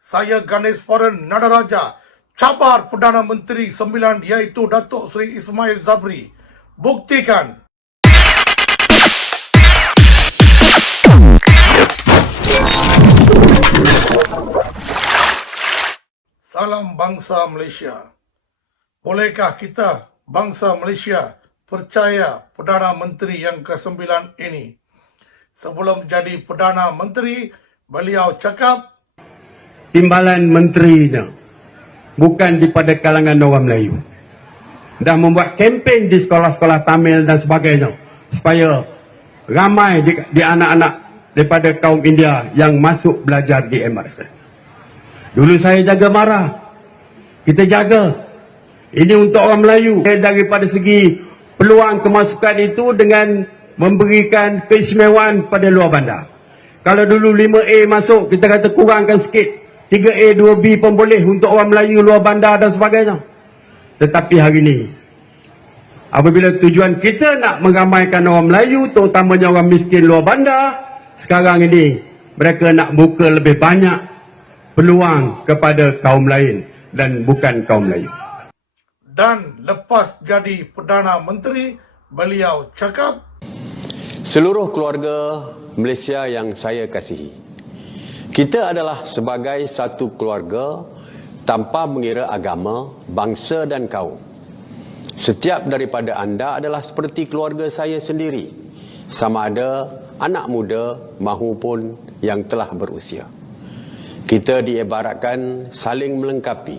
Saya Ganesh Foreign Nadaraja cabar Perdana Menteri 9 iaitu Datuk Seri Ismail Sabri. Buktikan. Salam bangsa Malaysia. Bolehkah kita bangsa Malaysia percaya Perdana Menteri yang ke-9 ini? Sebelum jadi Perdana Menteri, beliau cakap timbalan menterinya bukan daripada kalangan orang Melayu. Dah membuat kempen di sekolah-sekolah Tamil dan sebagainya supaya ramai di anak-anak daripada kaum India yang masuk belajar di MRC. Dulu saya jaga marah. Kita jaga. Ini untuk orang Melayu. Daripada segi peluang kemasukan itu dengan memberikan keistimewaan pada luar bandar. Kalau dulu 5A masuk, kita kata kurangkan sikit. 3A, 2B pun boleh untuk orang Melayu luar bandar dan sebagainya. Tetapi hari ini, apabila tujuan kita nak meramaikan orang Melayu, terutamanya orang miskin luar bandar, sekarang ini mereka nak buka lebih banyak peluang kepada kaum lain dan bukan kaum Melayu. Dan lepas jadi Perdana Menteri, beliau cakap seluruh keluarga Malaysia yang saya kasihi, kita adalah sebagai satu keluarga tanpa mengira agama, bangsa dan kaum. Setiap daripada anda adalah seperti keluarga saya sendiri, sama ada anak muda mahupun yang telah berusia. Kita diibaratkan saling melengkapi,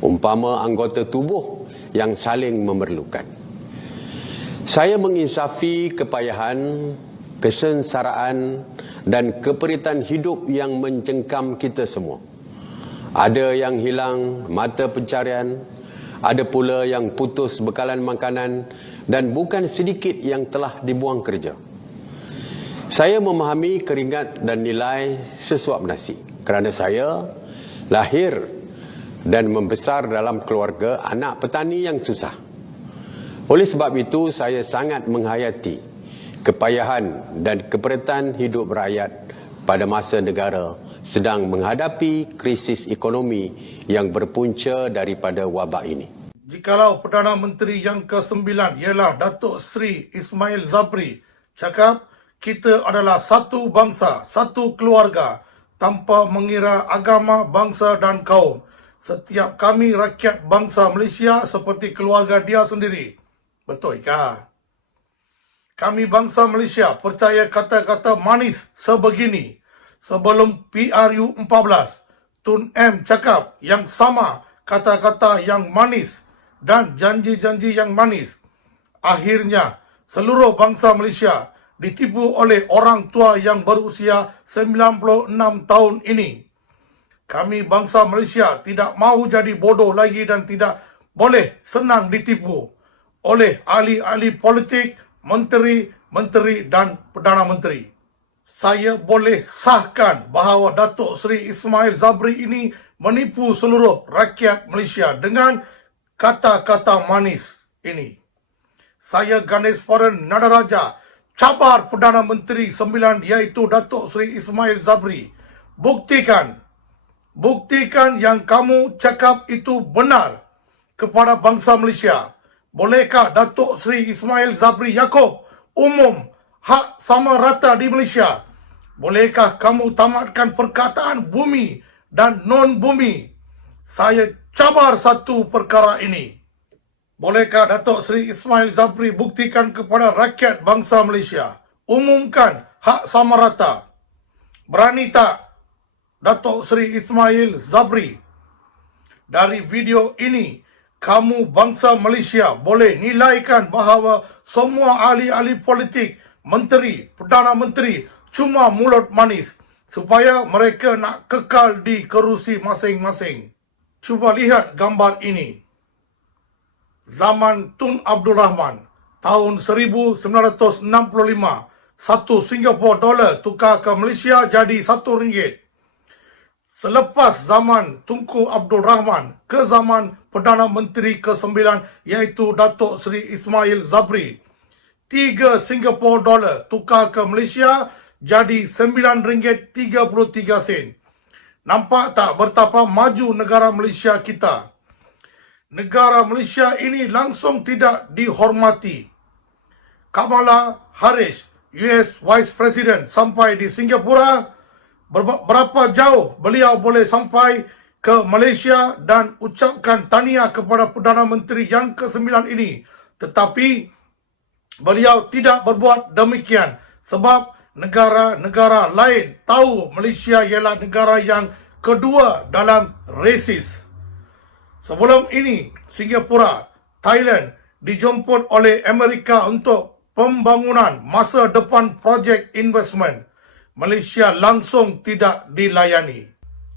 umpama anggota tubuh yang saling memerlukan. Saya menginsafi kepayahan, kesengsaraan dan keperitan hidup yang mencengkam kita semua. Ada yang hilang mata pencarian, ada pula yang putus bekalan makanan dan bukan sedikit yang telah dibuang kerja. Saya memahami keringat dan nilai sesuap nasi kerana saya lahir dan membesar dalam keluarga anak petani yang susah. Oleh sebab itu saya sangat menghayati kepayahan dan keperitan hidup rakyat pada masa negara sedang menghadapi krisis ekonomi yang berpunca daripada wabak ini. jikalau Perdana Menteri yang ke-9 ialah Datuk Seri Ismail Sabri cakap kita adalah satu bangsa, satu keluarga tanpa mengira agama, bangsa dan kaum. Setiap kami rakyat bangsa Malaysia seperti keluarga dia sendiri. Betul kah? Kami bangsa Malaysia percaya kata-kata manis sebegini. Sebelum PRU 14, Tun M cakap yang sama kata-kata yang manis dan janji-janji yang manis. Akhirnya, seluruh bangsa Malaysia ditipu oleh orang tua yang berusia 96 tahun ini. Kami bangsa Malaysia tidak mahu jadi bodoh lagi dan tidak boleh senang ditipu oleh ahli-ahli politik, menteri-menteri dan Perdana Menteri. Saya boleh sahkan bahawa Datuk Seri Ismail Sabri ini menipu seluruh rakyat Malaysia dengan kata-kata manis ini. Saya Ganesh Foreign Nadaraja cabar Perdana Menteri 9 iaitu Datuk Seri Ismail Sabri. Buktikan yang kamu cakap itu benar kepada bangsa Malaysia. Bolehkah Datuk Seri Ismail Sabri Yaakob umum hak sama rata di Malaysia? Bolehkah kamu tamatkan perkataan bumi dan non-bumi? Saya cabar satu perkara ini. Bolehkah Datuk Seri Ismail Sabri buktikan kepada rakyat bangsa Malaysia? Umumkan hak sama rata. Berani tak Datuk Seri Ismail Sabri? Dari video ini, kamu bangsa Malaysia boleh nilaikan bahawa semua ahli-ahli politik, menteri, Perdana Menteri cuma mulut manis supaya mereka nak kekal di kerusi masing-masing. Cuba lihat gambar ini. Zaman Tun Abdul Rahman, tahun 1965, satu Singapore dollar tukar ke Malaysia jadi RM1. Selepas zaman Tunku Abdul Rahman ke zaman Perdana Menteri ke-9 iaitu Datuk Seri Ismail Sabri, 3 Singapore dollar tukar ke Malaysia jadi RM9.33. Nampak tak betapa maju negara Malaysia kita? Negara Malaysia ini langsung tidak dihormati. Kamala Harris, US Vice President, sampai di Singapura. Berapa jauh beliau boleh sampai ke Malaysia dan ucapkan tahniah kepada Perdana Menteri yang ke-9 ini. Tetapi beliau tidak berbuat demikian sebab negara-negara lain tahu Malaysia ialah negara yang kedua dalam resis. Sebelum ini, Singapura, Thailand dijemput oleh Amerika untuk pembangunan masa depan projek investment. Malaysia langsung tidak dilayani.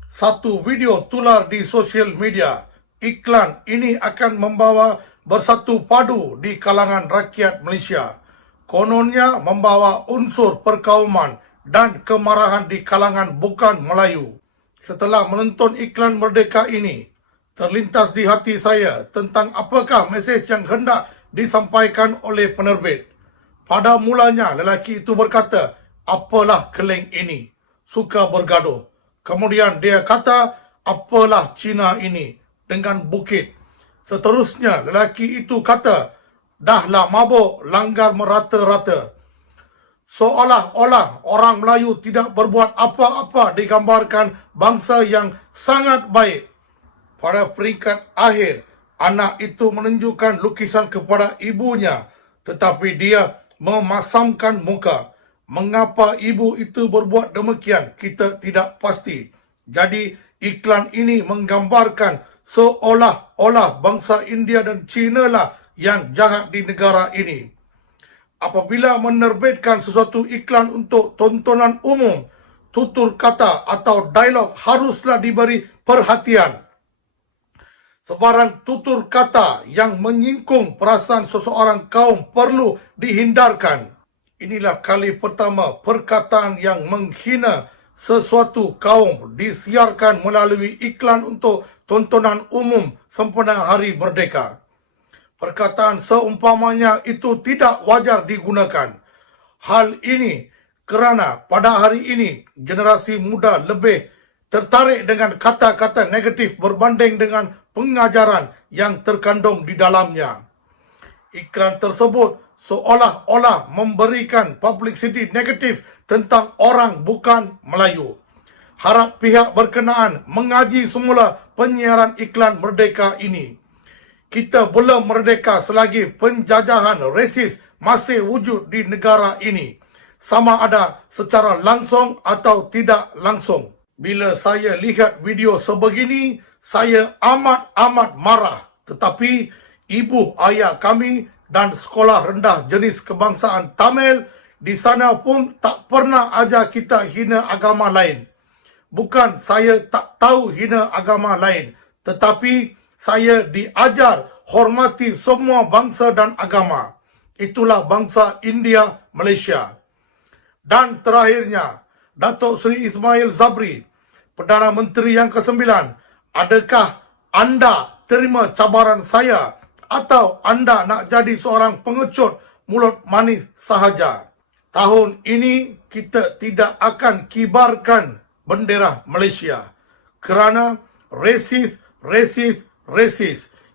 Satu video tular di sosial media. Iklan ini akan membawa bersatu padu di kalangan rakyat Malaysia. Kononnya membawa unsur perkauman dan kemarahan di kalangan bukan Melayu. Setelah menonton iklan merdeka ini, terlintas di hati saya tentang apakah mesej yang hendak disampaikan oleh penerbit. Pada mulanya, lelaki itu berkata, apalah keleng ini, suka bergaduh. Kemudian dia kata, apalah Cina ini, dengan bukit. Seterusnya, lelaki itu kata, dahlah mabuk, langgar merata-rata. Seolah-olah orang Melayu tidak berbuat apa-apa digambarkan bangsa yang sangat baik. Pada peringkat akhir, anak itu menunjukkan lukisan kepada ibunya, tetapi dia memasamkan muka. Mengapa ibu itu berbuat demikian, kita tidak pasti. Jadi, iklan ini menggambarkan seolah-olah bangsa India dan China lah yang jahat di negara ini. Apabila menerbitkan sesuatu iklan untuk tontonan umum, tutur kata atau dialog haruslah diberi perhatian. Sebarang tutur kata yang menyingkung perasaan seseorang kaum perlu dihindarkan. Inilah kali pertama perkataan yang menghina sesuatu kaum disiarkan melalui iklan untuk tontonan umum sempena Hari Merdeka. Perkataan seumpamanya itu tidak wajar digunakan. Hal ini kerana pada hari ini generasi muda lebih tertarik dengan kata-kata negatif berbanding dengan pengajaran yang terkandung di dalamnya. Iklan tersebut seolah-olah memberikan publicity negatif tentang orang bukan Melayu. Harap pihak berkenaan mengaji semula penyiaran iklan merdeka ini. Kita belum merdeka selagi penjajahan resis masih wujud di negara ini, sama ada secara langsung atau tidak langsung. Bila saya lihat video sebegini, saya amat marah. Tetapi ibu ayah kami dan sekolah rendah jenis kebangsaan Tamil di sana pun tak pernah ajar kita hina agama lain. Bukan saya tak tahu hina agama lain, tetapi saya diajar hormati semua bangsa dan agama. Itulah bangsa India, Malaysia. Dan terakhirnya, Datuk Seri Ismail Sabri, Perdana Menteri yang ke-9, adakah anda terima cabaran saya atau anda nak jadi seorang pengecut mulut manis sahaja? Tahun ini kita tidak akan kibarkan bendera Malaysia kerana resis.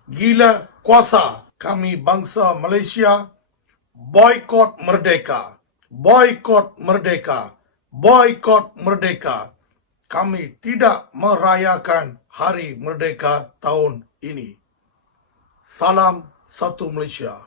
Gila kuasa. Kami bangsa Malaysia boikot merdeka. Boikot merdeka. Boikot merdeka. Kami tidak merayakan Hari Merdeka tahun ini. Salam satu Malaysia.